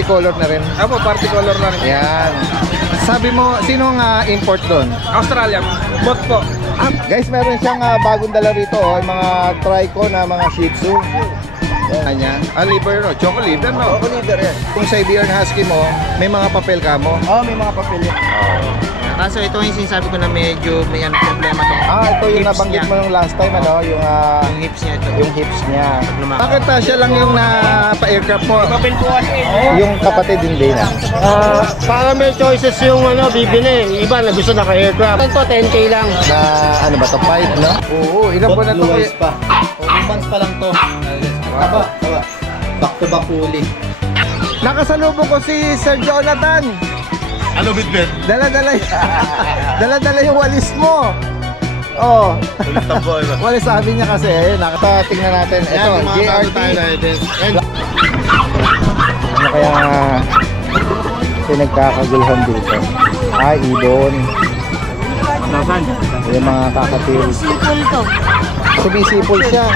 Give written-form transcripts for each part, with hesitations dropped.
Party color na rin. Apo, party color na rin. Yan. Sabi mo, sino nga import doon? Australia, bot po. Guys, meron siyang bagong dala rito, yung mga trico na mga Shih Tzu. Kanya. Liver, no? Choco liver, no? Choco liver yan. Kung Siberian Husky mo, may mga papel ka mo. Oo, may mga papel yan. Kaso ito yung sinasabi ko na medyo may problema to. Ito yung nabanggit mo nung last time, ano? Yung hips niya ito. Yung hips niya. Lumakad. Bakit siya lang yung pa-aircraft mo? Papel po kasi. Yung kapatid hindi na. Para may choices yung bibili. Iba na gusto naka-aircraft. Ito 10K lang. Na ano ba to? 5, no? Oo, ilang buwan na to? pa. 2 months pa lang to. Taba. Back to back huli. Nakasalubong ko si Sir Jonathan. Ano bitbit? Dala-dala yung walis mo. Oh. Walis sabi niya kasi. Tingnan natin. Ito, JRT. Ano kaya pinagkakagulhan dito? Ibon. Yung mga kakatil. Sipol to. Sumisipol siya.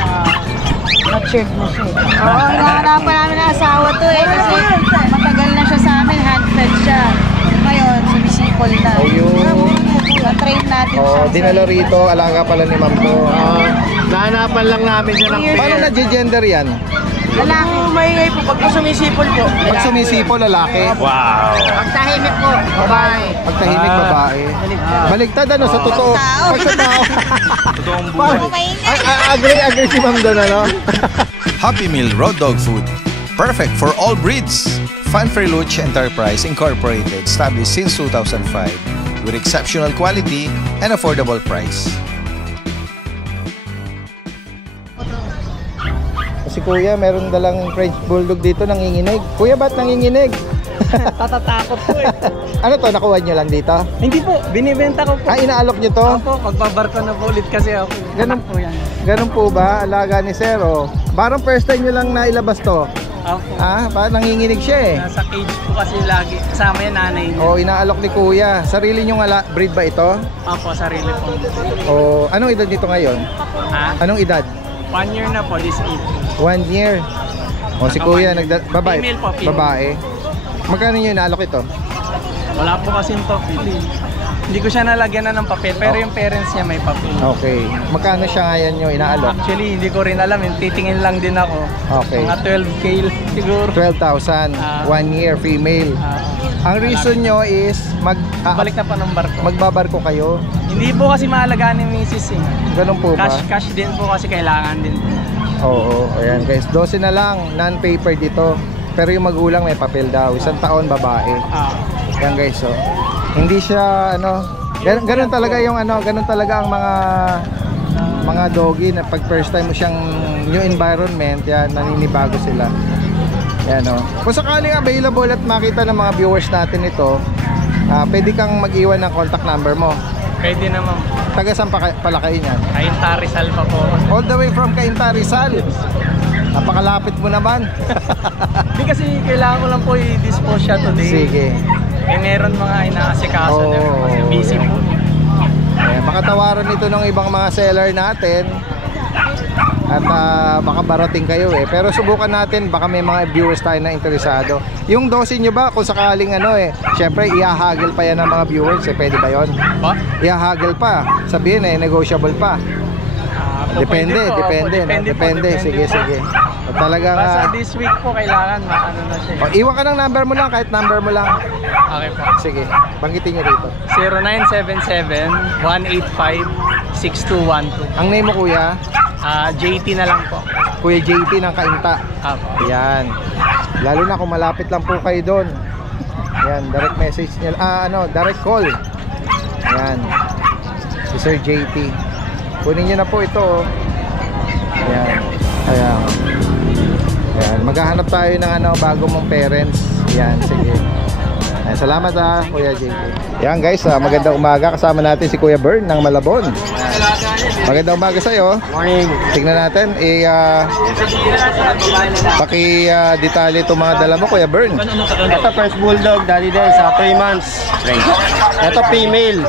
Ma-check mo siya. Oo, hinahanap namin ng asawa to kasi matagal na siya sa amin, handfed siya. Ngayon, sumisipol na. Ayun. Na-train natin siya. Dinala rito, alaga pala ni ma'am to. Nahanapan lang namin siya ng Paano na-gender yan? Lalaki. Maingay po pag sumisipol po. Pag sumisipol, lalaki. Wow. Pag tahimik po, babae. Pag tahimik, babae. Baligtad ano, sa totoo. Pag sa tao. Totoong buhay. Agree si ma'am doon, ano? Happy Meal Road Dog Food. Perfect for all breeds. Fanfare Luch Enterprise Incorporated, established since 2005 with exceptional quality and affordable price. Si Kuya, meron dalang French Bulldog dito, nanginginig. Kuya, ba't nanginginig? Tatatakot po eh. Ano to, nakuha nyo lang dito? Hindi po, binibenta ko po. Inaalok nyo to? Opo, magbabarko na po ulit kasi ako. Ganun po yan. Ganun po ba? Alaga ni Sir, oh. Parang first time nyo lang nailabas to. Opo. Parang nanginginig siya eh. Nasa cage po kasi lagi. Kasama yung nanay niya. Inaalok ni Kuya. Sarili nyong breed ba ito? Opo, sarili po. Anong edad nito ngayon? Anong edad? 1 year na po, this April. 1 year. Si Kuya, babae. Female po, female. Babae. Magkano nyo inaalok ito? Wala po kasing papel. Hindi ko siya nalagyan na ng papel, pero yung parents niya may papel. Okay. Magkano siya ngayon nyo inaalok? Actually, hindi ko rin alam. Titingin lang din ako. Okay. Mga 12K siguro. 12,000. 1 year, female. Ang reason nyo is Balik na pa ng barko. magbabarko kayo. Hindi po kasi mahalagaan ni Mrs. Ganun po ba? Cash din po kasi kailangan din po. Oo, ayan guys. 12 na lang, non-paper dito. Pero yung magulang may papel daw. 1 taon babae. Yan guys, so. Hindi siya ganun talaga yung ganun talaga ang mga doggy na pag first time mo siyang new environment, yan naninibago sila. Yan Kung sakaling available at makita ng mga viewers natin ito, pwede kang mag-iwan ng contact number mo. Pwede naman. Taga saan pala kayo niyan? Cainta Rizal pa po. All the way from Cainta Rizal. Napakalapit mo naman. Hindi kasi kailangan ko lang po i-dispose siya today. Sige. Meron mga inaasikaso na kasi busy po. Baka tawaran nito ng ibang mga seller natin. At baka barating kayo pero subukan natin, baka may mga viewers tayo na interesado. Yung dosin nyo ba, kung sakaling syempre ihahagil pa yan ng mga viewers pwede ba yun? Ihahagil pa, sabihin negotiable pa. Depende. Sige. Talagang basta this week po kailangan maano na siya. Iwan ka ng number mo lang, kahit number mo lang. Okay po. Sige, banggitin nyo rito. 0977-185-6212. Ang name mo kuya? JT na lang po. Kuya JT ng Cainta. Yan. Lalo na kung malapit lang po kayo doon. Yan, direct message niya. Direct call. Yan. Si Sir JT. Kunin niyo na po ito. Yan. Ayan. Maghahanap tayo ng bago mong parents. Yan, sige. Ayan, salamat Kuya JK. Yan guys, magandang umaga. Kasama natin si Kuya Bern ng Malabon. Magandang umaga sa'yo. Morning. Tignan natin, paki-detalye itong mga dala mo, Kuya Bern. Ito first bulldog, daddy din sa 3 months. Ito female.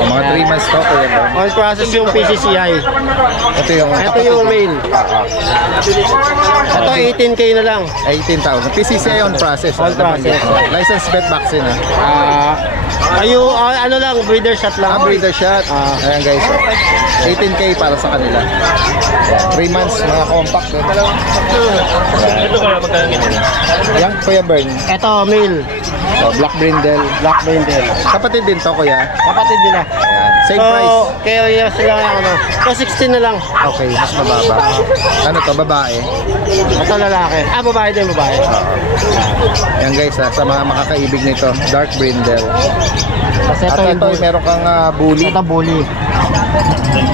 Mga 3 months to, Kuya Bern. On process yung PCCI. Ito yung male. Ito 18K na lang. 18,000. PCCI on process. On process. License vet vaccine Ano lang, breeder shot lang. breeder shot. Ayan guys. 18K para sa kanila. 3 months, mga compact. Ito kaya magkano ganyan? Yan, Kuya Bern. Ito male. Black brindle. Black brindle. Kapatid din to, Kuya. Kapatid nila. Ayan. Same price. So, kaya sila ano. So 16 na lang. Okay, mas mababa. Ano to, babae? Ito lalaki. Babae din, babae. Yan guys, sa mga makakaibig nito, dark brindle. Kasi At ito, meron kang bully. Ito bully.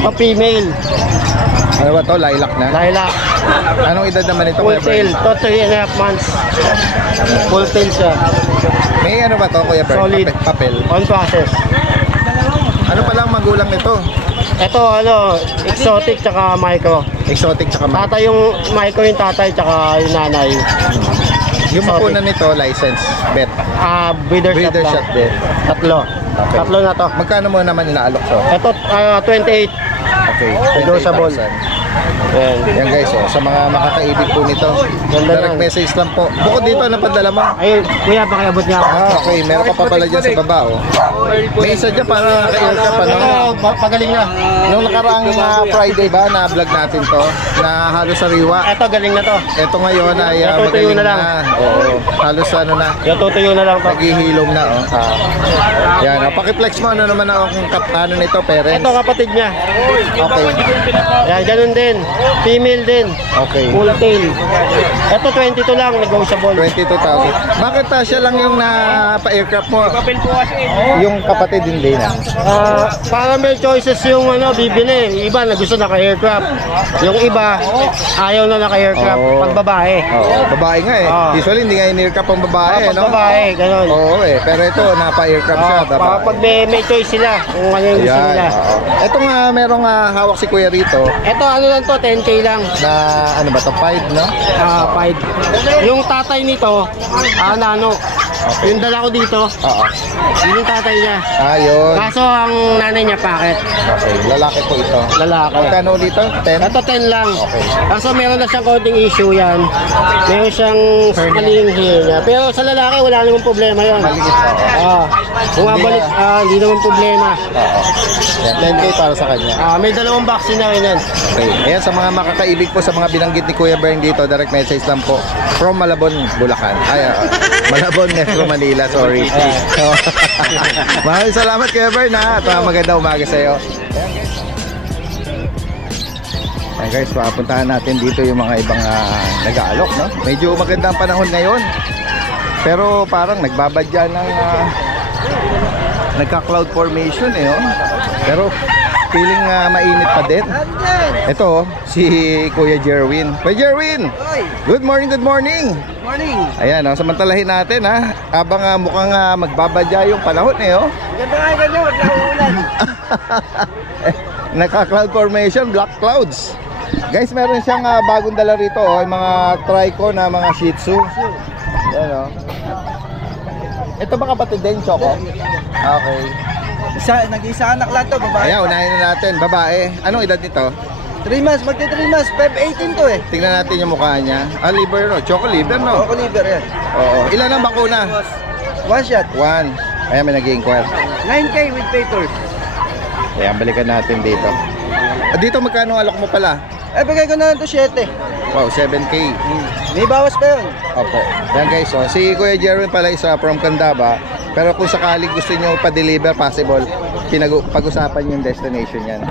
Ito female. Ano ba to, lilac na? Lilac. Anong edad naman ito, Full Kuya tail. Bern? Ito 3.5 months. Full tail siya. May ano ba to, Kuya Bern? Solid. Papel. On process. Ano pa lang magulang nito? Ito exotic tsaka micro. Exotic tsaka Tatay yung micro yung tatay tsaka yung nanay. Yung exotic. makunan nito, license, bet. Breeder Shot lang. din. Tatlo. Okay. Tatlo na to. Magkano mo naman inaalok to? Ito 28. Okay, Negotiable. 28,000. Ayan. Yan guys, sa mga makakaibig po nito, Ganda direct lang. message lang po. Bukod dito, ano padala mo? Ayun, kuya, pakiabot niya ako. Okay, meron ka pa pala dyan sa baba, oh. May isa dyan para naka-air ka pa, no? Pagaling na. Nung nakaraang Friday ba, na-vlog natin to, na halos sariwa. Ito, galing na to. Ito ngayon ay Natutuyo magaling na lang. Oo, halos ano na, Yung tutuyo na lang to. naghihilom na, oh. Yan, pakiflex mo, ano naman ako kung ano nito, parents. Ito, kapatid niya. Okay, Yan, ganun din. Female din. okay. Full tail. Ito, 22 lang, negotiable. 22,000. Bakit siya lang yung napa-aircraft mo? Yung kapatid hindi na. Para may choices yung bibili. Iba na gusto naka-aircraft. Yung iba, ayaw na naka-aircraft. Oo. Pag babae. Oo, babae nga eh. Oo. Usually hindi nga in-aircraft ang babae, Pag no? babae, ganun. Oo eh, pero ito napa-aircraft siya, Para babae. pag may choice sila, kung ano yung gusto Ayan, nila. oo. Ito nga merong hawak si Kuya rito Ito, ano lang to, 10K lang. na ano ba to, 5, no? 5. Yung tatay nito, nano. Okay. Yung dala ko dito, Oo. yun yung tatay niya. Ayun. Kaso ang nanay niya packet, Okay, lalaki po ito. lalaki. Magkano dito? 10? Ito 10 lang. Okay. Kaso meron na siyang konting issue yan. Meron siyang maling niya. Pero sa lalaki wala namang problema yon. Maliit, oo. Bumabalik, hindi naman problema. Oo. Yan, 10K para sa kanya. May dalawang vaccine na rin yan. Okay. Ayan, sa mga makakaibig po sa mga binanggit ni Kuya Bern dito, direct message lang po from Malabon, Bulacan. Malabon, Metro Manila, sorry. Maraming salamat Kuya Bern at magandang umaga sa iyo. Ayan guys, papuntahan natin dito yung mga ibang nag-aalok, no? Medyo magandang panahon ngayon. Pero parang nagbabadya ng nagka-cloud formation eh, oh. Pero feeling mainit pa din. Ito, si Kuya Jerwin. Kuya Jerwin! Good morning, good morning! Morning! Ayan, samantalahin natin habang mukhang magbabadya yung panahon eh, oh. Ganda nga ganyan, wag na uulan. Naka-cloud formation, black clouds. Guys, meron siyang bagong dala rito, oh, yung mga trico na mga Shih Tzu. Ayan, oh. Ito ba kapatid din, Choco? Okay. Nag-isa anak lang to, babae. Ayan, unahin na natin, babae. Anong edad nito? 3 months, magti 3 months, 518 to eh. Tingnan natin yung mukha niya. Liver, no? Choco liver, no? Ako liver yan. Oo. Ilan ang bakuna? 1 shot. 1. Ayan, may nag-inquire. 9K with papers. Ayan, balikan natin dito. Dito magkano alok mo pala? Bigay ko na lang to 7. Wow, 7K. May bawas pa yun. Opo. Yan guys, si Kuya Jerwin pala isa from Candaba. Pero kung sakali gusto nyo pa-deliver, possible, pag-usapan yung destination yan.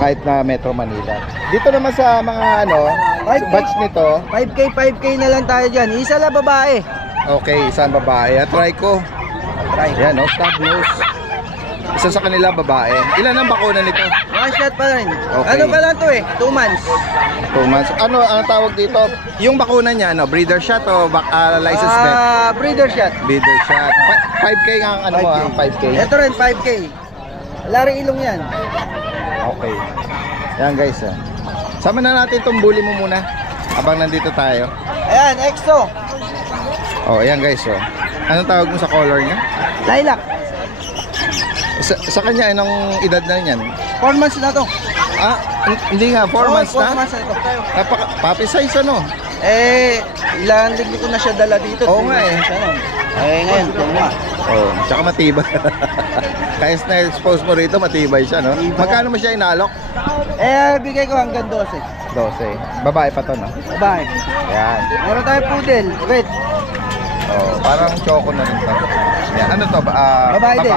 Kahit na Metro Manila. Dito naman sa mga batch nito. 5K na lang tayo dyan. Isa lang babae. Okay, isang babae. At try ko. Yan, stop nose. Isa sa kanila babae. Ilan ang bakuna nito? One shot pa rin. Okay. Ano pa lang to eh? 2 months. 2 months. Ano ang tawag dito? Yung bakuna niya, ano, breeder shot o license vet? Breeder shot. Breeder shot. 5K ang ano mo, 5K. Ito rin, 5K. Lari ilong yan. Okay. Yan guys. Sama na natin itong bully mo muna. Habang nandito tayo. Ayan, EXO. Oh, ayan guys. Oh. Anong tawag mo sa color niya? Lilac. Sa kanya, anong edad na yan? 4 months na to. Ah, hindi nga, 4 months 4 na? months na to. Puppy size ano? Ilang linggo ko na siya dala dito. Oo nga eh. Ngayon, tuma. Oh, tsaka matibay. Kaya na-expose mo rito, matibay siya, no? Magkano mo siya inalok? Bigay ko hanggang 12. 12. Babae pa to, no? Bye. Ayan. Meron tayo poodle, red. Oh, parang choco na rin to. Ayan. Ano to? Babae din.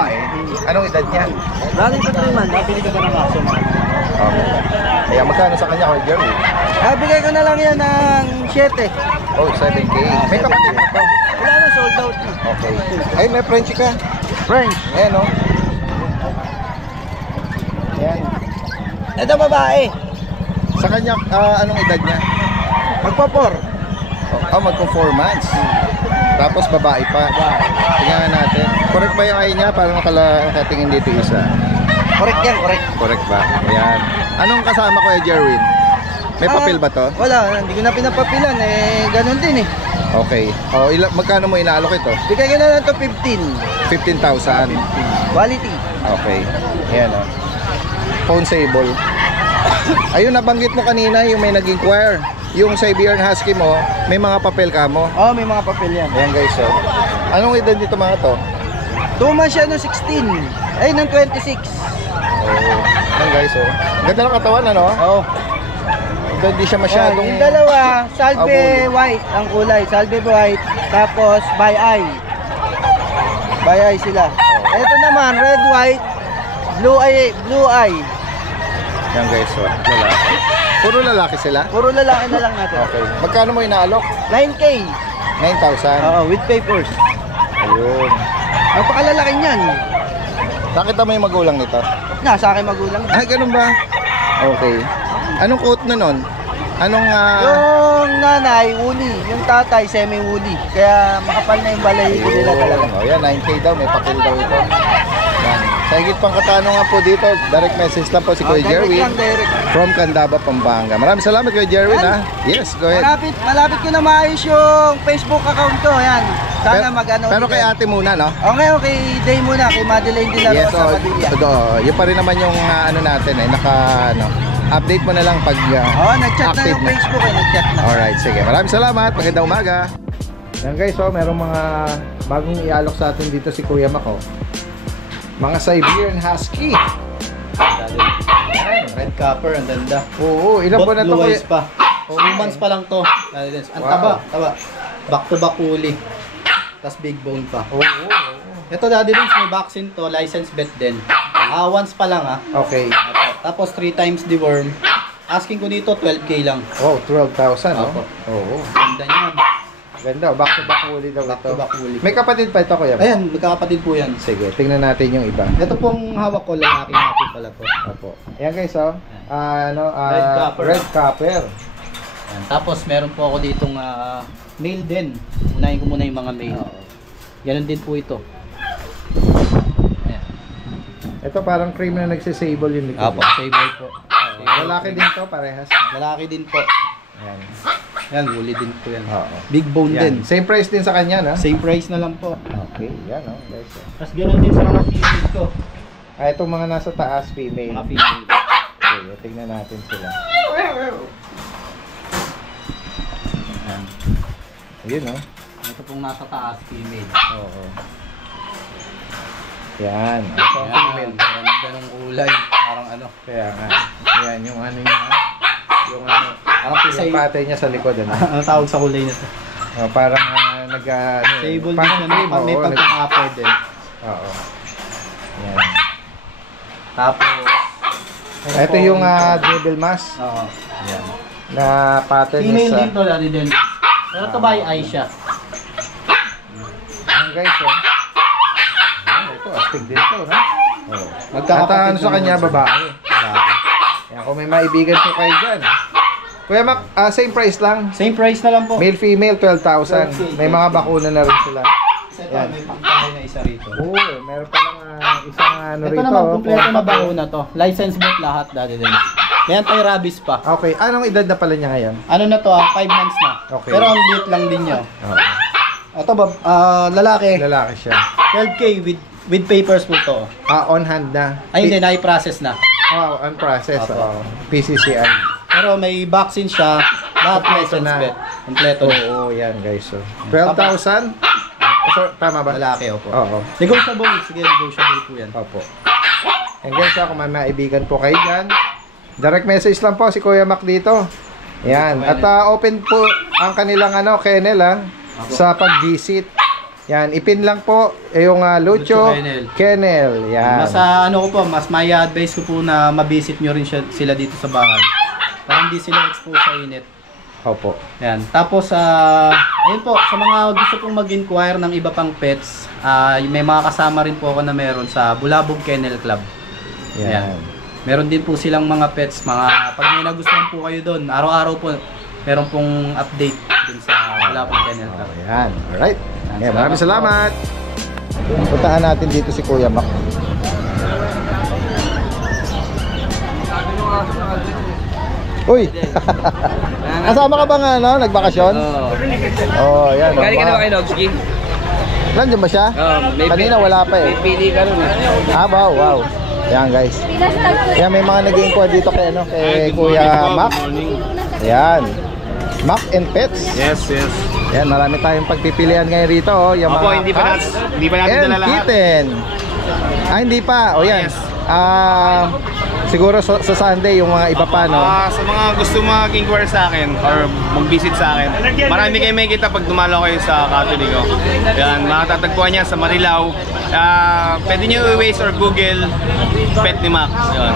Anong edad niya? Dating pa 3 months. Napili ka ba ng aso? Okay. Ayan, magkano sa kanya, Kuya Jerry? Bigay ko na lang yan ng 7. Oh, 7K. May kapatid mo to. Wala na, sold out. Okay. Ay, may French ka. French. Ayan, no? Ayan. Ito babae. Sa kanya, anong edad niya? Magpa-4. Magko 4 months. Tapos babae pa. Tingnan natin. Correct ba yung eye niya? Parang nakatingin dito isa. Correct yan, correct. Correct ba? Ayan. Anong kasama ko kay Jerwin? May papel ba to? Wala, hindi ko na pinapapilan. Ganun din eh. Okay. Magkano mo inaalok ito? Bigay ko na lang ito 15. 15,000. Quality. Okay. Ayan o. Phone sable. Ayun, nabanggit mo kanina yung may nag-inquire. Yung Siberian Husky mo, may mga papel ka mo. May mga papel yan. Ayan guys, so. Anong edad dito mga to? 2 months siya no 16. Ay, nung 26. Ayan guys, so. Ganda ng katawan, ano? Oo. Hindi siya masyadong... Yung dalawa, salve white ang kulay. Salve white, tapos by eye. By eye sila. Ito naman, red white, blue eye. Yan guys, so. Lalaki. Puro lalaki sila? Puro lalaki na lang natin. Okay. Magkano mo inaalok? 9K. 9,000? With papers. Ayun. Napakalalaki niyan. Nakita mo yung magulang nito? Sa akin magulang. Ah, ganun ba? Okay. Anong coat na nun? Anong... Yung nanay, woolly. Yung tatay, semi-woolly. Kaya makapal na yung balahibo nila talaga. Oh, yan, 9K daw. May papel daw ito. Yan. Sa higit pang katanungan po dito, direct message lang po si Kuya Jerwin Direct. from Candaba, Pampanga. Maraming salamat Kuya Jerwin, ha? Yes, go ahead. Malapit ko na maayos yung Facebook account ko. Yan. Sana mag-ano. Pero kay ate muna, no? Okay, Day muna. Kay Madeline de la Yes, Rosa Padilla. yun pa rin naman yung ano natin, update mo na lang pag nag-chat na active yung Facebook nag-chat na. Alright, sige. Maraming salamat. Magandang umaga. Yan guys, merong mga bagong ialok sa atin dito si Kuya Mako. Mga Siberian Husky. Red copper, ang ganda. Oo, ilan po na to Blue Kuya? eyes pa. 2 months pa lang to. Ang Wow. taba. Back to back uli. Tapos big bone pa. Oo. Ito Daddy Dens, may vaccine to, license vet din. Once pa lang Okay. Tapos 3 times the worm. Asking ko dito 12K lang. Oh, 12,000, no? Opo. Oo. Ganda niyan. Ganda, back to back uli daw Back ito. to back uli. May kapatid pa ito, Kuya? Ayan, magkakapatid po yan. Sige, tingnan natin yung iba. Ito pong hawak ko, lalaki natin pala to. Opo. Ayan guys, Red copper. Red copper. Ayan. Tapos meron po ako ditong male din. Unahin ko muna yung mga male. Ganon din po ito. Ayan. Ito parang cream na nagsisable yung likod. Apo, sable po. Lalaki din to, parehas. Lalaki din po. Ayan. Yan, woolly din po yan. Oo. Big bone Yan. din. Same price din sa kanya, no? Same price na lang po. Okay, yan, no? Guys. Tapos ganoon din sa mga female ko. Itong mga nasa taas, female. Mga female. Okay, tingnan natin sila. Ayan. Ayun, no? Ito pong nasa taas, female. Oo. Yan. Ito ang female. Ganda ng kulay. Parang ano. Kaya nga. Yan, yung ano niya. Yung Pisay. yung patay niya sa likod, ano? Ano tawag sa kulay na to? Parang Sable din parang siya. cream, May oo, pagkaka-upper din. Oo. Yan. Tapos, Ito yung devil mask Oo. yan. Na pattern Female is din to, Daddy din. Pero to by eye siya. Ayan guys, oh. Ayan, ito, astig din to, no? At ano sa kanya, babae. Yan, kung may maibigan po kayo dyan. Kuya Mac, same price lang. Same price na lang po. Male, female, 12,000. May mga bakuna na rin sila. Ito, may pangkain na isa rito. Oo, meron pa lang isang ano Ito rito. naman, kumpleto na bakuna to. License book lahat dati din. May anti-rabies pa. Okay, anong edad na pala niya ngayon? Ano na to 5 months na. Okay. Pero ang liit lang din niya. Ito lalaki. Lalaki siya. 12K with papers po to. On hand na. Ay hindi, na-process na. Oh, on process. PCCI. Pero may vaccine siya. Lahat Kompleto license na. bet. Kompleto na. Oo, yan guys. So, 12,000? So, tama ba? Lalaki, opo. Oo. Negotiable. Sige, negotiable po yan. Opo. And guys, kung may maibigan po kayo dyan, direct message lang po si Kuya Mac dito. Yan. At open po ang kanilang kennel sa pag-visit. Yan, ipin lang po yung Lucho Kennel. Yan. Mas mas may advice ko po na ma-visit nyo rin sila dito sa bahay. Para hindi sila expose sa init. Opo. Yan. Tapos, ayun po, sa mga gusto pong mag-inquire ng iba pang pets, may mga kasama rin po ako na meron sa Bulabog Kennel Club. Yan. Meron din po silang mga pets, pag may nagustuhan po kayo doon, araw-araw po, meron pong update dun sa Bulabog Kennel Club. Yan. Alright. Yeah, maraming salamat. Puntahan natin dito si Kuya Mac. Uy! Kasama ka ba nga, nagbakasyon? Oo. Oh, yan. Galing ka na ba kayo, Nogski? Nandiyan ba siya? Kanina wala pa eh. Pili ka rin. Wow, wow. Yan guys. Yan, may mga nag-inquire dito kay Kuya Mac. Yan. Mac and Pets. Yes. Yan, marami tayong pagpipilian ngayon rito. Yung Opo, mga hindi pa natin and dala lahat. kitten. Hindi pa. O yan. Yes. Siguro sa Sunday yung mga iba pa, no? Sa mga gusto mag-inquire sa akin or mag-visit sa akin, marami kayo may kita pag dumalo kayo sa Catolico. Yan, makatatagpuan niya sa Marilao. Pwede nyo i-Waze or Google Pet ni Mac. Yan.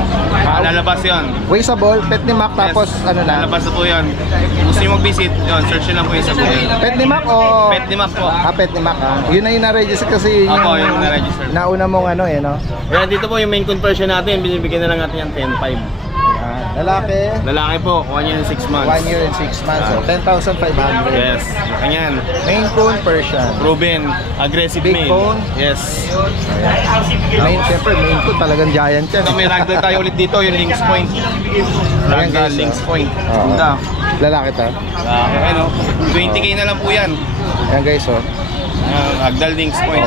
Lalabas yun. Wasteable, Pet ni Mac, tapos ano na? Lalabas na po yun. Kung gusto nyo mag-visit, yun, search nyo lang po yun sa Google. Pet ni Mac o? Pet ni Mac po. Pet ni Mac, Yun na yung na-register kasi yun Opo, yung na-register. nauna mong no? Yan, dito po yung main conversion natin. Binibigyan na lang natin yung 10,500. Lalaki, Lalaki po, 1 year and 6 months. 1 year and 6 months. So, 10,500. Yes, ganyan. Main Coon Persian. Proven, aggressive Big male. bone. Yes. Siyempre, Main Coon talagang giant yan. Ito may ragdoll tayo ulit dito, yung Lynx Point. Ragdoll, guys, Lynx Point. Oo. Ganda. Lalaki to. Ano, 20k na lang po yan. Yan guys, Ragdoll, Lynx Point.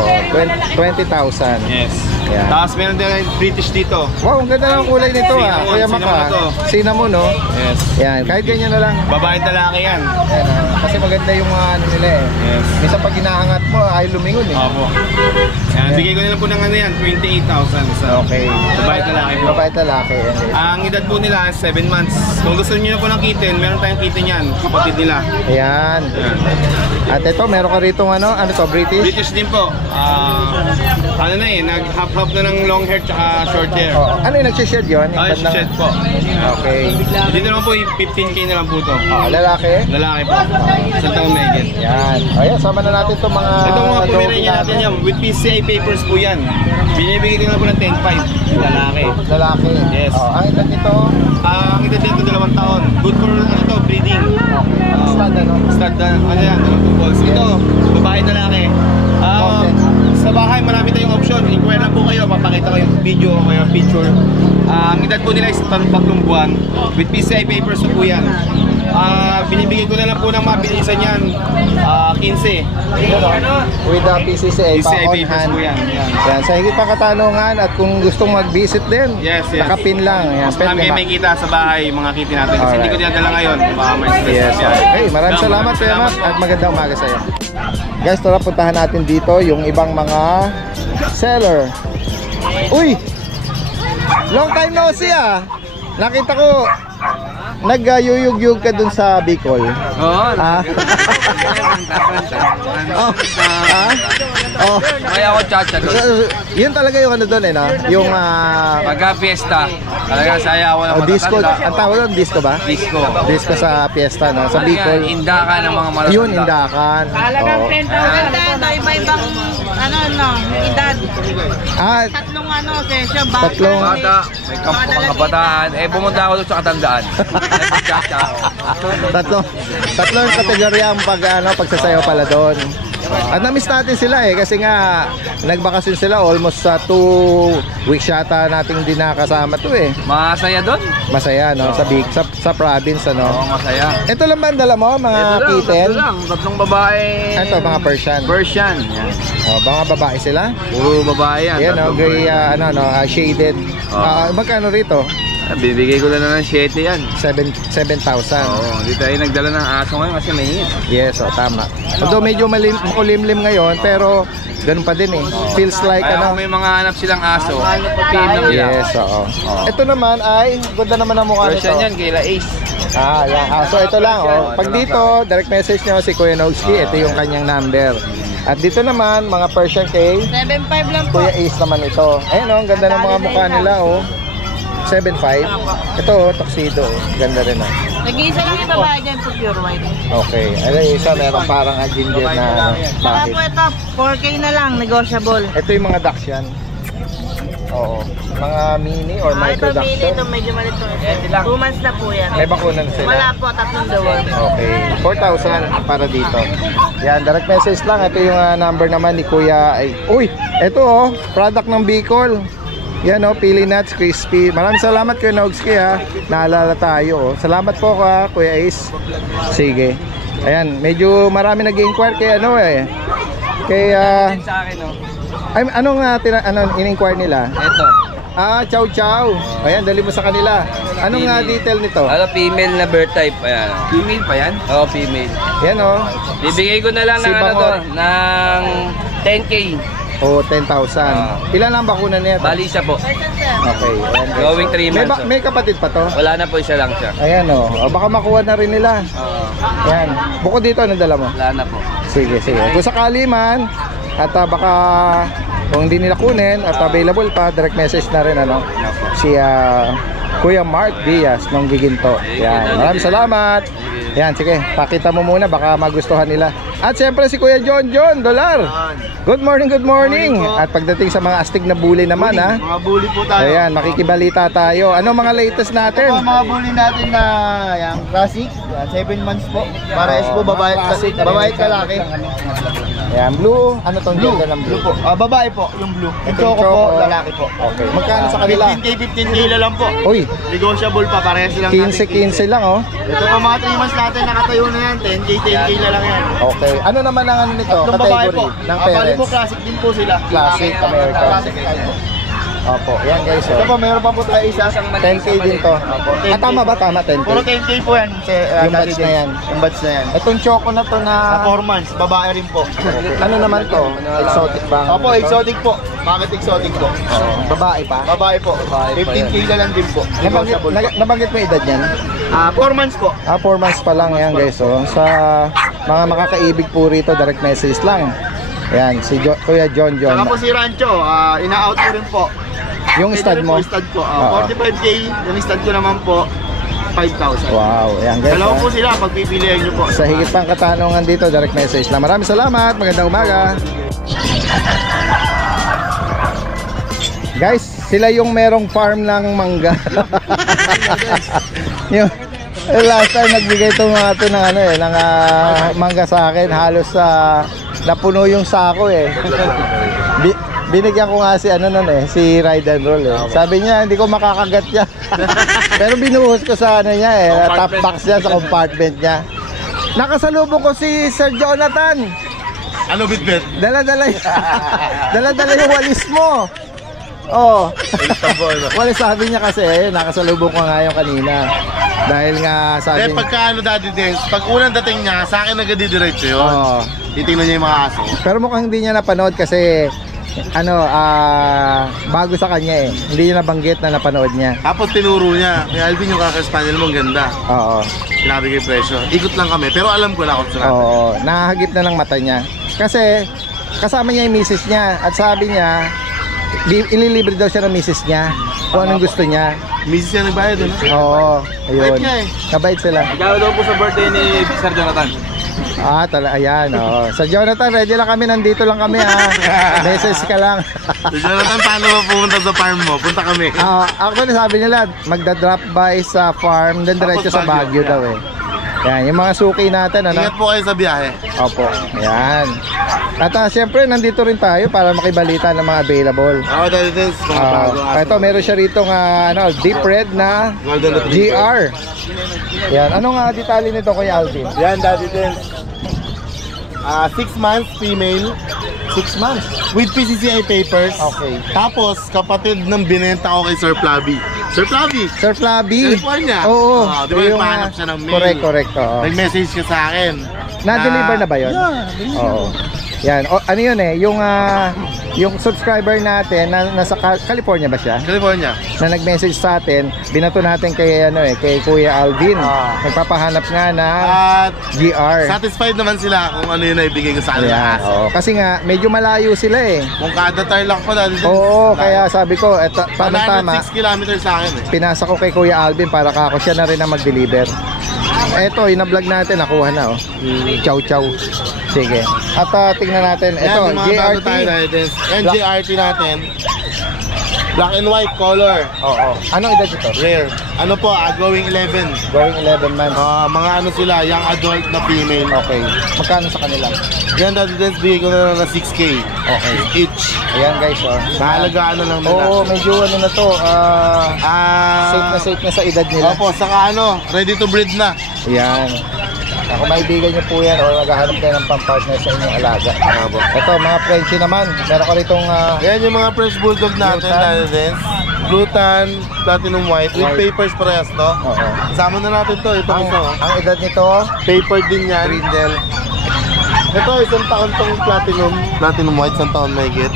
20,000. Yes. Yan. Tapos meron din British dito. Wow, ang ganda ng kulay nito Cinnamon, Kuya Mac cinnamon to. Cinnamon, no? Yes. Yan, kahit ganyan na lang. Babae at lalaki yan. Yan, kasi maganda yung mga nila eh. Yes. Minsan pag inaangat mo, ay lumingon eh. Opo. Yan, bigay ko nila po ng yan, 28,000 sa Okay. babae at lalaki po. Babae at lalaki. Yan, guys. Ang edad po nila 7 months. Kung gusto niyo na po ng kitten, meron tayong kitten yan, kapatid nila. Ayan. Yan. At ito, meron ka rito ano to, British? British din po. Nag-half-half na ng long hair tsaka short hair. Oh, ano yung nagsished yun? Yung bandang- Shed po. Okay. Dito naman po, 15k na lang po to. Lalaki? Lalaki po. Isang taong na higit. Yan. Ayan, sama na natin itong mga Ito mga doggy Pomeranian natin yan. With PCI papers po yan. Binibigay ko na po ng 10,500. Lalaki. Lalaki. Yes. Ang edad nito, Ang edad dito 2 taon. Good for breeding. stud ano? Stud na, yan, 2 balls. Ito, babae at lalaki. Sa bahay, marami tayong option. Inquire lang po kayo, papakita ko yung video o yung picture. Ang edad po nila is 3 buwan. With PCI papers po yan. Binibigay ko na lang po ng mabilisan yan. 15. With the PCCA pa PCI on papers hand. po yan. Yan. Sa higit pa katanungan at kung gustong mag-visit din, Yes. nakapin lang. Yan, Mas Pet marami ni kayo Mac. may kita sa bahay, mga kitty natin. Kasi hindi ko dinadala ngayon. Baka may stress. Yes. yan. Okay, maraming salamat Kuya Mac at magandang umaga sa iyo. Guys, tara puntahan natin dito yung ibang mga seller. Uy! Long time no see Nakita ko nag-yuyug-yug ka dun sa Bicol. Oo. Ah? Oh. Ah? Oh. Kaya ako chacha doon. Yun talaga yung ano doon no? Yung Pagka-fiesta, talaga saya ako ng disco, matatanda. ang tawag doon, disco ba? Disco. Disco sa fiesta, no? Sa Ano yan? Bicol. Indakan ng mga matatanda. Yun, Indakan. Oo. Maganda, iba-ibang, ano, yung edad. Ah, Tatlong session, Tatlong- Bata, may kampo mga kabataan. Eh, pumunta ako doon sa katandaan. tatlong kategorya ang pagsasayaw pala doon. At na-miss natin sila kasi nga nagbakasyon sila almost sa 2 weeks yata nating hindi nakasama to Masaya doon? Masaya no sa province Oo, masaya. Ito lang ba ang dala mo mga kitten? Tatlo lang. Tatlong babae. Ito mga Persian. Persian. Yan. Mga babae sila. Puro babae yan. Yan gray shaded. Magkano rito? Bibigay ko lang ng 7 yan. 7,000. Oo, hindi tayo nagdala ng aso ngayon kasi mainit. Yes, tama. Although medyo makulimlim ngayon, pero ganun pa din Feels like Kaya kung may mga hanap silang aso, PM lang nila. Yes, oo. Ito naman ay, ganda naman ang mukha nito. Persian yan, kila Ace. Yan. So ito lang Pag dito, direct message nyo si Kuya Nogski, ito yung kanyang number. At dito naman, mga Persian kay 7.5 lang po. Kuya Ace naman ito. Ayun ang ganda ng mga mukha nila 7.5. Ito tuxedo ganda rin Nag-iisa lang yung babae dyan po pure white. Okay. Ay, isa meron parang ginger na Saka bakit. po ito, 4K na lang, negotiable. Ito yung mga ducks yan. Oo. Mga mini or micro Ito ducks mini, ito medyo malito. 2 months na po yan. May bakunan sila. Wala po, 3 dawan. Okay. 4,000 para dito. Yan, direct message lang. Ito yung number naman ni Kuya. Uy, ito product ng Bicol. Yan Pili Nuts Crispy. Maraming salamat Kuya Nogski Naalala tayo Salamat po Kuya Ace. Sige. Ayan, medyo marami nag-inquire kay Kay Sa akin, anong in-inquire nila? Ito. Chow chow. Ayan, dali mo sa kanila. Anong detail nito? Female na bird type. Ayan. Female pa yan? Oo, female. Yan Bibigay ko na lang Si ng Bangor. ng 10K. 10,000. Ilan ang bakuna niya? Bali siya po. Okay. Ayan, guys. Going 3 May, months. may kapatid pa to? Wala na po, isa lang siya. Ayan baka makuha na rin nila. Ayan. Bukod dito, anong dala mo? Wala na po. Sige. Kung sakali man, at baka kung hindi nila kunin at available pa, direct message na rin si Kuya Mark Diaz ng Giginto. Yan. Maraming salamat. Yan, sige. Pakita mo muna, baka magustuhan nila. At siyempre si Kuya John Dolar. Good morning. At pagdating sa mga astig na bully naman Mga bully po tayo. Ayan, makikibalita tayo. Ano mga latest natin? Ito mga bully natin na yung classic, 7 months po. Parehas po babae at lalaki. Ayan, blue. Ano tong Blue. gender ng blue? Po. Babae po, yung blue. Ito Ito yung ko po, choco. lalaki po. Okay. Magkano sa kanila? 15K na lang po. Uy, Negotiable pa, parehas lang natin. 15 lang Ito po mga 3 months natin nakatayo na yan. 10K na lang yan. Okay. Ano naman ang nito? Tatlong babae Category po. ng Bali parents? po, classic din po sila. Classic American. Classic type po. Opo, yan guys. Ito po, meron pa po tayo isa. 10K din to. Tama ba? Tama, 10K. Puro 10K po yan. Yung batch na yan. Yung batch na yan. Itong choco na to na... 4 months, babae rin po. Okay. Ano naman to? Exotic ba? Opo, exotic po. Bakit exotic po? Babae pa? Babae po. 15K na lang din po. Negotiable po. Nabanggit mo edad niyan? 4 months po. 4 months pa lang yan guys. Sa mga makakaibig po rito, direct message lang. Yan, si Kuya John. Saka po si Rancho, ina-out ko rin po. Yung stud mo? Stud ko, 45K. Yung stud ko naman po, 5,000. Wow, yan guys. Dalawa po sila, pagpipilihan nyo po. Sa higit pang katanungan dito, direct message na. Maraming salamat, magandang umaga. Guys, sila yung merong farm ng mangga. Yung last time nagbigay itong mga ito ng ng mangga sa akin, halos napuno yung sako binigyan ko nga si si Ride and Roll Sabi niya hindi ko makakagat niya. Pero binuhos ko sa niya top box niya sa compartment niya. Nakasalubong ko si Sir Jonathan. Ano bitbit? Dala-dala yung walis mo. Walis sabi niya kasi nakasalubong ko nga yung kanina. Dahil nga sabi niya pagka Daddy Dance, pag unang dating niya, sa akin nagdidiretso yun. Titingnan niya yung mga aso. Pero mukhang hindi niya napanood kasi bago sa kanya hindi niya nabanggit na napanood niya. Tapos tinuro niya, may Alvin yung kaka-Spaniel mo, ang ganda. Oo. Sinabi ko yung presyo. Ikot lang kami, pero alam ko na kung saan. Oo, nahagip na ng mata niya. Kasi kasama niya yung misis niya at sabi niya ililibre daw siya ng misis niya kung anong gusto niya. Misis niya nagbayad, ano? Oo, ayun. Bait niya Kabait sila. Ikaw daw po sa birthday ni Sir Jonathan. Ayan. Oh. Sa Jonathan, ready lang kami. Nandito lang kami, ha. Message ka lang. So, Jonathan, paano ba pumunta sa farm mo? Punta kami. Actually, sabi nila, magda-drop by sa farm, then diretso sa Baguio daw, eh. Yan, yung mga suki natin, ano? Ingat po kayo sa biyahe. Opo, yan. At syempre, nandito rin tayo para makibalita ng mga available. Ako, Daddy Dens, mga bago aso. Ito, meron siya rito deep red na Golden Retriever. GR. Yan, anong detalye nito, Kuya Alvin? Yan, Daddy Dens. 6 months, female. 6 months. With PCCI papers. Okay. Tapos, kapatid ng binenta ko kay Sir Flavi. Sir Flavi! Sir Flavi. California. Oo. Di ba yung pahanap siya ng mail? Correct. Oo. Nag-message ka sa akin. Na-deliver na ba yun? Yeah, Oo. Yan. Ano yun yung subscriber natin na nasa California ba siya? California. Na nag-message sa atin, binato natin kay kay Kuya Alvin. Nagpapahanap nga na At GR. satisfied naman sila kung ano yun na ibigay ko sa kanila. Ayan. Oo. Kasi nga medyo malayo sila, eh. Kung kada tarlac po Daddy Dens. Oo, kaya sabi ko, eto tama. 6 kilometers sa akin eh. Pinasa ko kay Kuya Alvin para kako siya na rin ang mag-deliver. Eto, ina-vlog natin, nakuha na, oh. Chow. Sige. At tingnan natin, ito, Yan, yung mga bago tayo JRT. Daddy Dens. Yan, JRT natin. Black and white color. Oo. Anong edad ito? Rare. Ano po, going 11. Going 11 months. Mga ano sila, young adult na female. Okay. Magkano sa kanila? Yan, Daddy Dens, bigay ko na lang na 6K. Okay. Each. Ayan, guys, oh. Mahalagaan na lang nila. Oo, medyo ano na to, safe na sa edad nila. Opo, saka ready to breed na. Ayan. Kung maibigan niyo po yan o maghahanap kayo ng pampartner sa inyong alaga. Ito, mga Frenchie naman. Meron ko ritong Yan yung mga French Bulldog natin, Daddy Dens. Blue tan, platinum white, with White. papers parehas, no? Oo. Kasama na natin to. Ito Ang, isa, ang edad nito, Paper din yan. Brindle. Ito, isang taon tong platinum white, isang taon may get.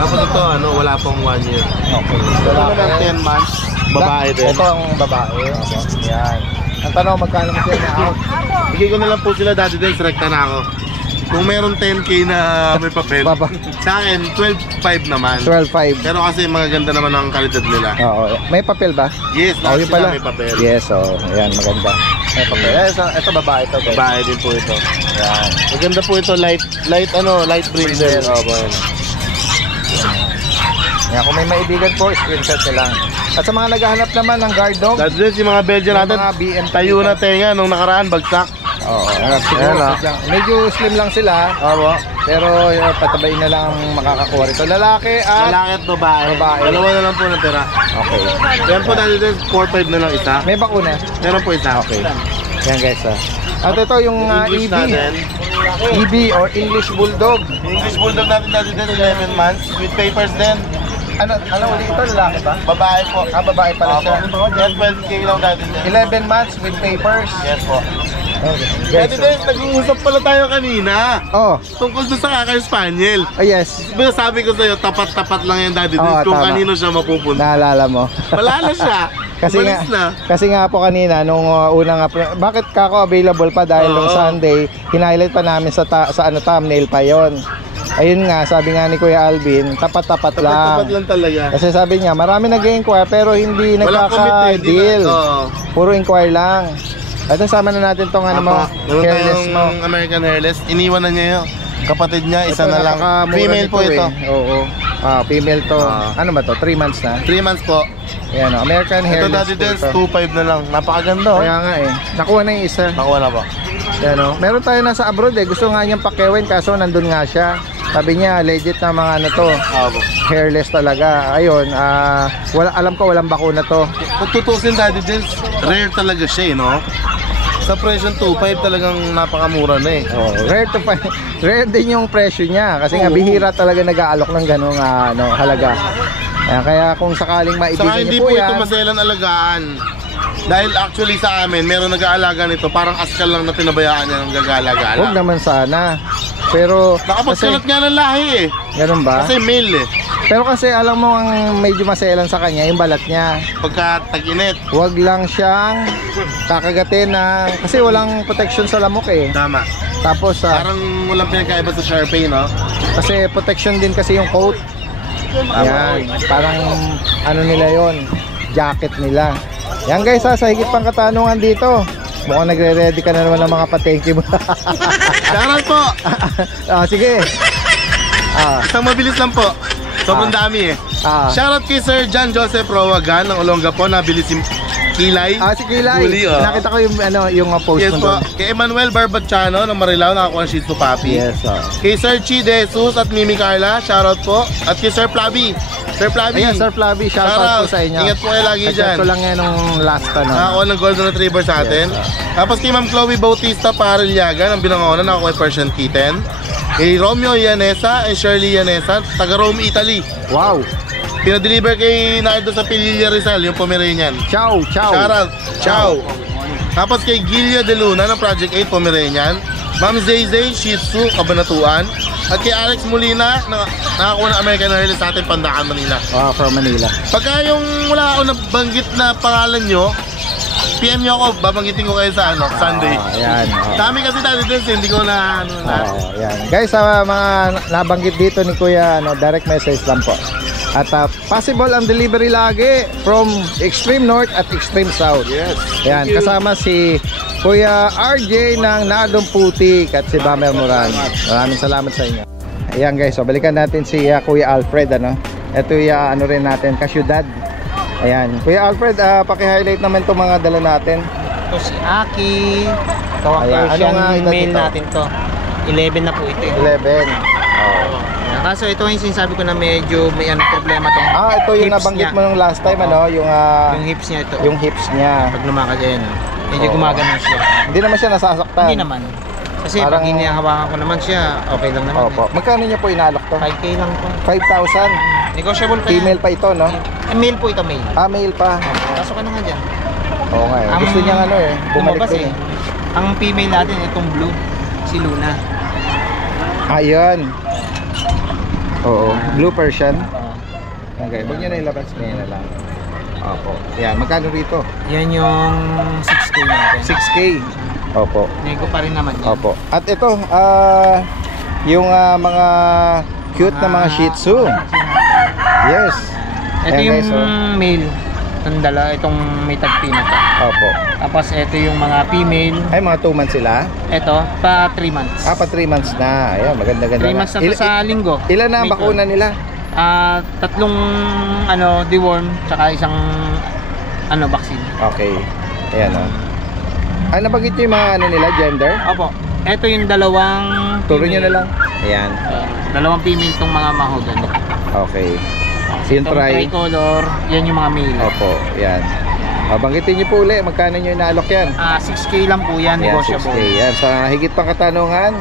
Tapos ito, wala pang 1 year. Okay. Ito naman 10 months, babae din. Ito ang babae. Okay. Yan. Ang tanong, magkano mo sila na-out? Bigay ko na lang po sila, Daddy Dens, rekta na ako. Kung meron 10K na may papel, sa akin, 12.5 naman. 12.5. Pero kasi magaganda naman ang kalidad nila. Oo. May papel ba? Yes, Oh, lahat yun sila pala. may papel. Yes, Ayan, maganda. May papel. Ito babae ito, guys. Babae din po ito. Yan. Maganda po ito, light brindle. Opo, yan. Yan, kung may maibigan po, screenshot nyo lang. At sa mga naghahanap naman ng guard dog, That's it, yung mga Belgian natin, mga BM tayo na tenga nung nakaraan, bagsak. oo, siguro, Ayan, lang. Medyo slim lang sila, Opo. pero patabayin na lang ang makakakuha rito. Lalaki at Lalaki at babae. Babae. Dalawa na lang po natira. okay. Yan po natin, 4-5 na lang isa. May bakuna. Meron po isa. Okay. Yan, guys. At ito yung English EB. natin. EB or English Bulldog. English Bulldog natin 11 months with papers din. Ano ulit ito? Lalaki ba? Babae po. Babae pala siya. Yan 12K lang natin din. 11 months with papers. Yes po. Guys, Dati din, nag-uusap pala tayo kanina. oh, Tungkol doon sa Kakay Spaniel. yes. Diba sabi ko sa'yo, tapat-tapat lang yan Daddy Oo, Dens kung tama. kanino siya mapupunta. Naalala mo. Wala na siya. Umalis na. Kasi nga po kanina nung unang bakit kako available pa dahil nung Oo. Sunday, hinighlight pa namin sa thumbnail pa yon. Ayun nga, sabi nga ni Kuya Alvin, tapat-tapat lang. Tapat lang talaga. Kasi sabi niya, marami nag-inquire pero hindi Walang commit eh. di nagkaka-deal. ba? Oo. Puro inquire lang. At sama na natin tong ano mo, Meron hairless tayong mo. American Hairless. Iniwan na niya yun. Kapatid niya, isa Ito, na lang. napakamura Female po nito ito. Oo. Female to. Ano ba to? 3 months na? 3 months po. Ayan, American Ito hairless Daddy po Dens, ito. 2.5 na lang. Napakaganda oh. Kaya nga nakuha na yung isa. Nakuha na po. Yan, meron tayo nasa abroad Gusto nga niyang pakewin kaso nandun nga siya. Sabi niya legit na mga ano to. Opo. Hairless talaga. Ayun, alam ko walang bakuna to. Kung tutusin Daddy Dens, rare talaga siya no? Sa presyo 2.5 talagang napakamura na eh. Oh, rare din yung presyo niya kasi nga bihira talaga nag-aalok ng ganung halaga. Ayan, kaya kung sakaling Saka maibigan hindi niyo po po yan, ito maselan alagaan. Dahil actually sa amin, meron nag-aalaga nito. Parang askal lang na pinabayaan niya ng gag-aalaga. huwag naman sana. Pero Nakapagkalat nga ng lahi eh. ganun ba? Kasi male eh. Pero kasi alam mo ang medyo maselan sa kanya yung balat niya. Pagka tag-init. Huwag lang siyang kakagatin na kasi walang protection sa lamok eh. Tama. Tapos Parang walang pinagkaiba sa Sharpei, no? kasi protection din kasi yung coat. Ayan, parang ano nila yon, jacket nila. Yan guys sa higit pang katanungan dito. Mukhang nagre-ready ka na naman ng mga patengki mo. Shoutout po! Sige. Isang mabilis lang po. Sobrang dami eh. Shoutout kay Sir John Joseph Rowagan ng Olonga po. Nabilis yung Kilay. Si Kilay. Huli, Nakita ko yung post Yes mo po. doon. Kay Emmanuel Barbachano ng Marilao, nakakuha ng Shih Tzu Puppy. Yes, Kay Sir Chi De Jesus at Mimi Carla, shoutout po. At kay Sir Flavi. Sir Flavi. Ayan, Sir Flavi, shoutout po sa inyo. Ingat po kayo lagi dyan. Ito lang yan nung last Nakakuha ng Golden Retriever sa atin. Tapos kay Ma'am Chloe Bautista Parilyaga ng Binangonan, nakakuha yung Persian Kitten. Kay Romeo Yanesa and Shirley Yanesa, taga Rome, Italy. Wow. Pinadeliver kay Nardo sa Pililla Rizal, yung Pomeranian. Ciao. Shoutout. Ciao. Tapos kay Gilia De Luna ng Project 8 Pomeranian. Ma'am Zayzay Shih Tzu Kabanatuan. At kay Alex Molina, nakakuha ng American Airlines sa ating Pandakan, Manila. From Manila. Pagka yung wala ako nabanggit na pangalan nyo, PM nyo ako, babanggitin ko kayo sa Sunday. Ayan. Dami kasi tayo dito, hindi ko na Ayan. Guys, sa mga nabanggit dito ni Kuya, direct message lang po. At possible ang delivery lagi from extreme north at extreme south. Yes. Ayan, kasama si Kuya RJ ng Nadong Putik at si Bamer Moran. Maraming salamat sa inyo. Ayan guys, so balikan natin si Kuya Alfred. Ito yung rin natin, kasyudad. Ayan, Kuya Alfred, paki-highlight naman itong mga dala natin. Ito si Aki. Ito ang Ayan, Persian ano nga edad male ito? natin to. 11 na po ito. 11. Kaso ito yung sinasabi ko na medyo may problema tong Ito yung hips nabanggit niya. mo nung last time, yung Yung hips niya ito. yung hips niya. Pag lumakad yan, medyo gumagano siya. Hindi naman siya nasasaktan. Hindi naman. Kasi Parang- pag hinahawakan ko naman siya, okay lang naman. Opo. Magkano niya po inalok to? 5K lang po. 5,000. Negotiable pa Female pa ito, no? Male po ito, male. Male pa. Pasok ka na nga dyan. Oo nga. Gusto niya bumalik lumabas din. Ang female natin, itong blue, si Luna. Ayun. Oo. Blue Persian. Okay. Huwag niyo na ilabas. Ngayon na lang. Opo. Yan. Magkano rito? Yan yung 6K natin. 6K. Opo. Nego pa rin naman yan. Opo. At ito, yung mga cute na mga Shih Tzu. Yes. Ito Ayan, yung guys, male. Itong itong may tagpi na to. Opo. Tapos ito yung mga female. Ay, mga 2 months sila? Ito, pa 3 months. Pa 3 months na. Ayan, maganda-ganda 3 months na to sa linggo. Ilan na ang May bakuna nila? 3 deworm, tsaka isang vaccine. Okay. Ayan, nabanggit niyo yung mga nila, gender? Opo. Ito yung dalawang Turo niyo na lang. Ayan. Dalawang female tong mga mahogan. Okay. Yung Itong tricolor, yan yung mga male. Opo, yan. Banggitin niyo po ulit, magkano niyo inaalok yan? 6K lang po yan, Ayan, negotiable. 6K. Yan, sa higit pang katanungan,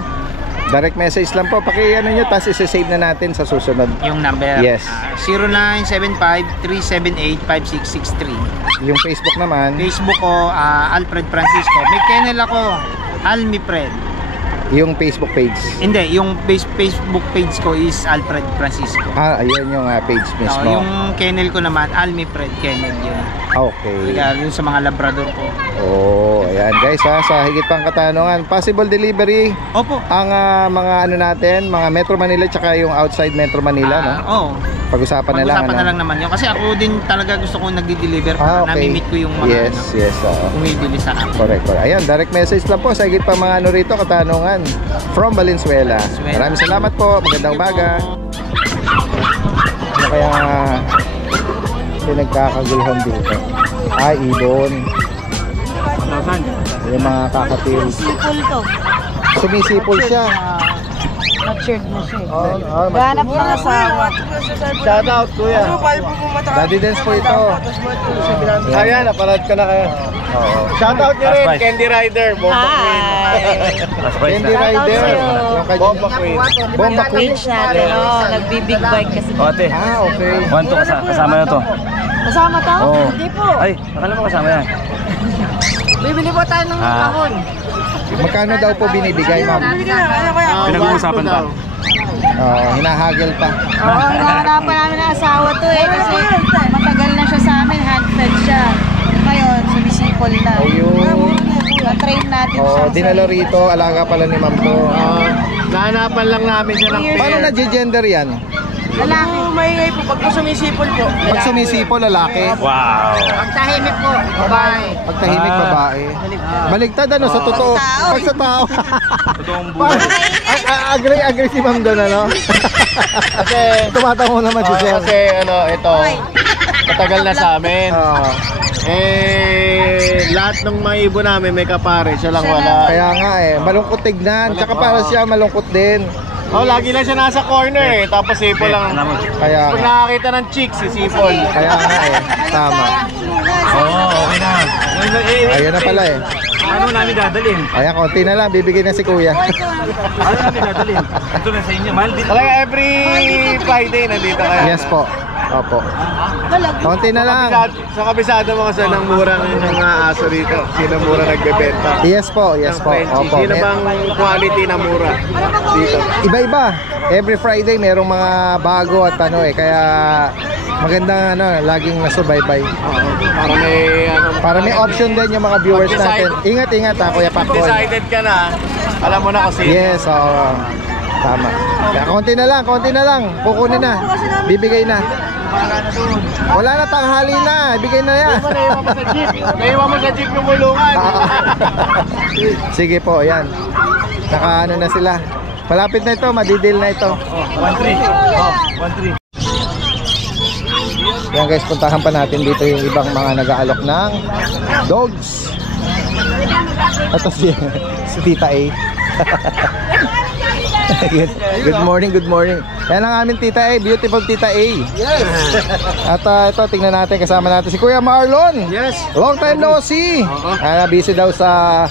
direct message lang po. Paki-ano nyo, tapos isa-save na natin sa susunod. Yung number? Yes. 0975-378-5663. Yung Facebook naman, Facebook ko, Alfred Francisco. May kennel ako, Almifred. yung Facebook page. Hindi, yung Facebook page ko is Alfred Francisco. Ayun yung page mismo. Yung kennel ko naman, Almifred Kennel yun. Okay. Kaya yun sa mga labrador ko. Ayan guys sa higit pang katanungan, possible delivery Opo. ang mga natin, mga Metro Manila tsaka yung outside Metro Manila, no? Oo. Pag-usapan na lang. Pag-usapan na lang naman yun. Kasi ako din talaga gusto kong nagdi-deliver. Okay. Nami-meet ko yung mga Yes. bumibili sa akin. Correct. Ayan, direct message lang po sa higit pa mga rito, katanungan from Valenzuela. Maraming salamat po. Magandang umaga. Ano kaya pinagkakaguluhan dito? Ibon. Yung mga kakatil. Sipol to. Sumisipol siya. Matured na siya. Ganap ng asawa. Shout out, kuya. Daddy Dance po ito. Ayan, naparad ka na kayo. Shout out nyo rin, Candy Rider, Bomba Queen. Candy Rider. Yung kanya- Bomba Queen. Bomba Queen. Page natin, nagbibig bike kasi. Ote, Okay. 1 to kasama na to. Kasama to? Oo. Hindi po. Ay, akala mo kasama yan. Bibili po tayo ng kahon. Magkano daw po binibigay, ma'am? Pinag-uusapan pa. Hinahagel pa. Oo, hinahanapan namin ng asawa to kasi matagal na siya sa amin, handfed siya. Ngayon, sumisipol na. Ayun. Na-train natin siya. Dinala rito, alaga pala ni ma'am to. Nahanapan lang namin siya ng Paano na-gender yan? Lalaki. Maingay po pag sumisipol po. Pag sumisipol, lalaki. Wow. Pag tahimik po, babae. Pag tahimik, babae. Baligtad ano, sa totoo. Tao. Pag sa tao. Totoong buhay. Agree si Ma'am doon, ano? Kasi, Tumatawa naman si Sir. kasi ano, ito, matagal na sa amin. Oo. Lahat ng mga ibon namin may kapare, siya lang wala. Kaya nga malungkot tignan. Tsaka para siya malungkot din. Lagi lang siya nasa corner tapos sipol lang. Kaya Pag nakakita ng chicks, si sipol. Kaya nga tama. Okay na. Ayun na pala Ano namin dadalhin? Ayan, konti na lang, bibigyan na si Kuya. Ano namin dadalhin? Ito na sa inyo. Mahal dito. Talaga every Friday nandito kayo. Yes po. Opo. Konti na lang. Sa kabisado mo kasi ng mura ng mga aso rito. Sino mura nagbebenta? Yes po, yes po. Opo. Sino bang quality na mura dito? Iba-iba. Every Friday merong mga bago at kaya magandang laging nasubaybay. Para may Para may option din yung mga viewers natin. Ingat-ingat Kuya Pakboy. decided ka na, alam mo na kasi. Yes, oo. Tama. Kaya konti na lang. Kukunin na. Bibigay na. Wala na, tanghali na. Bigay na yan. Naiwan mo sa jeep yung bulungan. Sige po, yan. Naka na sila. Malapit na ito, madidil na ito. 1-3. Yan guys, puntahan pa natin dito yung ibang mga nag-aalok ng dogs. Ito si Tita A. Good morning. Yan ang aming Tita A, beautiful Tita A. Yes. At ito, tingnan natin, kasama natin si Kuya Marlon. Yes. Long time no see. Busy daw sa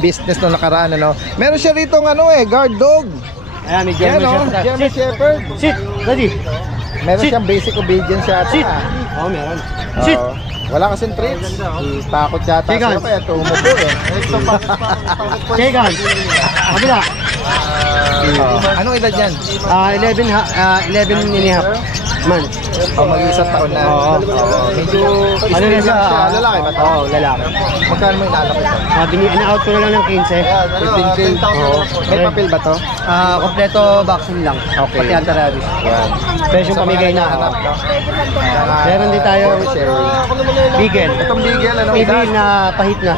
business na nakaraan, Meron siya rito guard dog. Ayan, may German Shepherd. Sit, ready. Meron siyang basic obedience yata. Sit. Meron. Sit. Wala kasing treats. Takot yata siya kaya tumupo Check on. Kabila. Anong edad yan? 11 and a half months. Mag-iisang taon na. Medyo Ano na siya? lalaki ba ito? Oo, lalaki. Magkano mo inaalok ito? In-out ko na lang ng 15. 15K. May papel ba to? Kompleto vaccine lang. Okay. Pati anti-rabies. Yan. Presyong pamigay na. Meron din tayo Beagle. Itong bigel, Female na pahit na.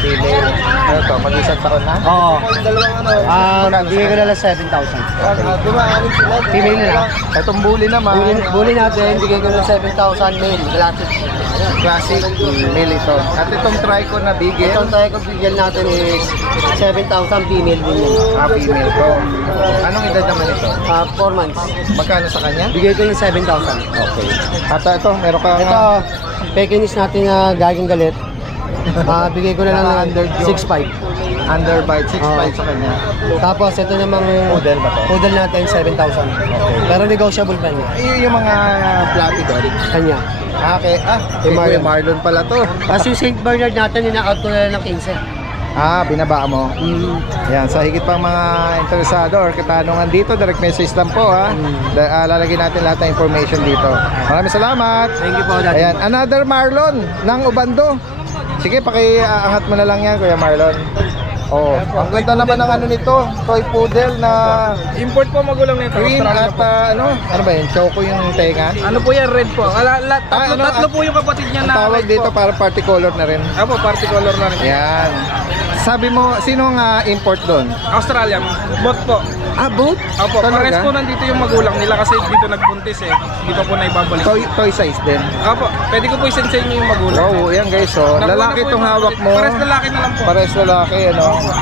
Female. Ano to? Mag-isang taon na? Oo. Bigay ko na lang 7,000. Female na lang. Itong bully naman. Bully natin, bigay ko na 7,000 male. Classic. Classic male ito. At itong trico na bigel. Itong tayo ko bigyan natin is 7,000 female din yun. Female to. Anong edad naman ito? 4 months. Magkano sa kanya? Bigay ko ng 7,000. Okay. At ito, meron ka Ito, Pekinese natin na gagang galit. Bigay ko na lang ng 6,500. underbite, 6.5 sa kanya. Tapos ito namang Poodle ba to? Poodle natin 7,000. Pero negotiable pa niya. Yung mga fluffy dog. Kanya. Okay. Kay Kuya Marlon pala to. Tapos yung St. Bernard natin, ina-out ko na lang ng 15. Binaba mo. Yan, sa higit pang mga interesado or katanungan dito, direct message lang po lalagyan natin lahat ng information dito. Maraming salamat. Thank you po, Daddy. Ayan, another Marlon ng Ubando. Sige, pakiangat mo na lang yan, Kuya Marlon. Ang ganda naman ng nito, toy poodle na Import po magulang nito. green at ano ba yun, choco yung tenga. Ano po yan? Red po. Tatlo po yung kapatid niya Ang na tawag red dito po. para party color na rin. Apo, party color na rin. Yan. Sabi mo, sino nga import doon? Australian. Bot po. Boat? Apo, pares po nandito yung magulang nila kasi dito nagbuntis Dito po na ibabalik. Toy size din. Apo, pwede ko po i-send sa inyo yung magulang. Wow, yan guys, lalaki itong hawak mo. Pares lalaki na lang po. Pares lalaki,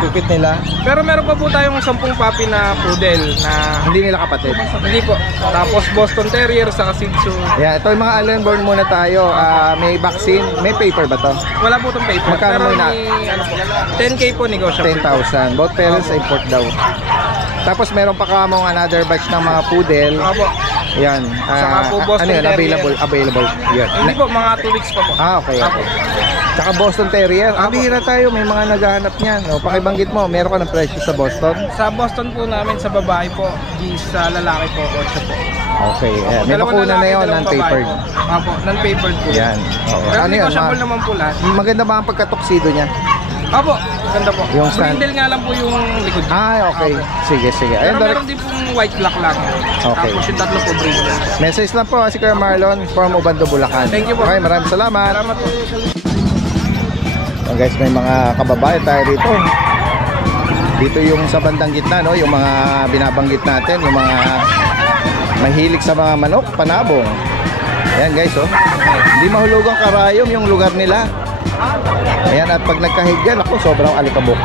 pipit nila. Pero meron pa po tayong 10 puppy na poodle na Hindi nila kapatid. hindi po. Tapos Boston Terrier sa Shih Tzu. Yan, ito yung mga Allen born muna tayo. May vaccine, may paper ba to? Wala po itong paper. Magkano pero mo na? ano po, 10K po negotiable. 10,000. Both parents import daw. Tapos meron pa kamong another batch ng mga poodle. Apo. Yan. Saka po Boston ano yun? Terrier. Available. Yan. Hindi po, mga 2 weeks pa po. Okay. Apo. Tsaka Boston Terrier. Bihira tayo, may mga naghahanap niyan. Pakibanggit mo, meron ka ng presyo sa Boston? Sa Boston po namin, sa babae po, sa lalaki po, 8 po. Okay. Ayan. May Dalawang bakuna na lalaki, yun, dalawang non-papered. babae po. Apo, non-papered po. Yan. Oo. Pero Ano yun? negotiable naman po lahat. Maganda ba ang pagkatuksido niya? Opo, ganda po. Yung stand. Brindle nga lang po yung likod. Ah, okay. Sige, sige. Pero Ayun, meron din pong white black lang. Okay. Tapos yung tatlo po brindle. message lang po si Kuya Marlon from Ubando, Bulacan. Thank you po. Okay, maraming salamat. Salamat po. So guys, may mga kababae tayo dito. Dito yung sa bandang gitna, no? Yung mga binabanggit natin, yung mga mahilig sa mga manok, panabong. Ayan guys, oh. Hindi mahulugang karayom yung lugar nila. Ayan, at pag nagkahigyan, ako sobrang alikabok.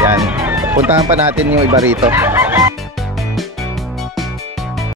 Ayan. Puntahan pa natin yung iba rito.